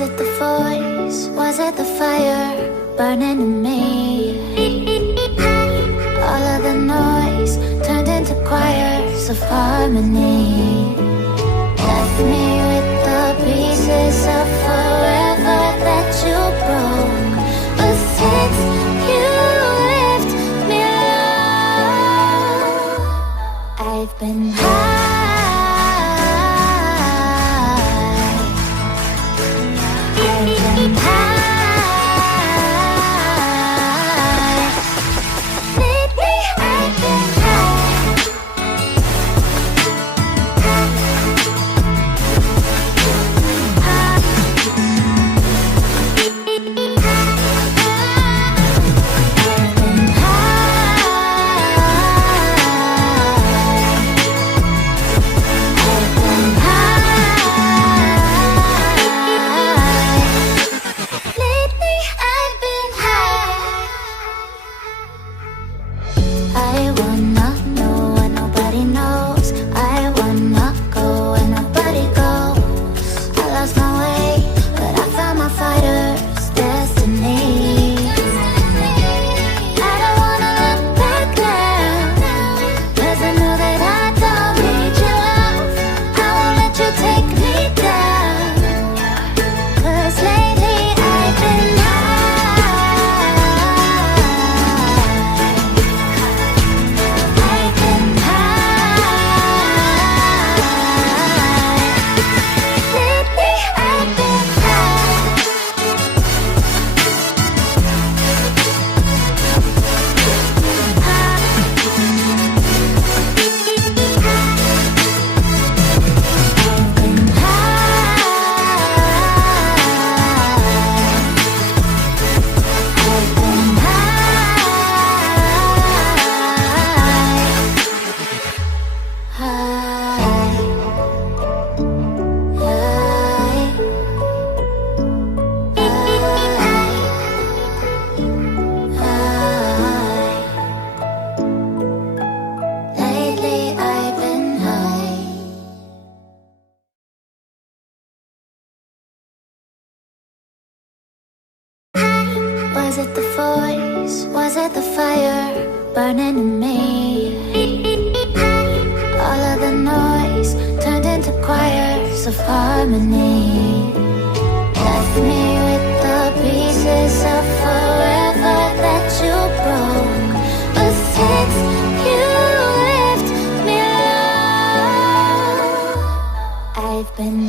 Was it the voice? Was it the fire burning in me? All of the noise turned into choirs of harmony. Left me with the pieces of forever that you broke. But since you left me alone, I've been high. Was it the voice? Was it the fire burning in me? All of the noise turned into choirs of harmony. Left me with the pieces of forever that you broke. But since you left me alone, I've been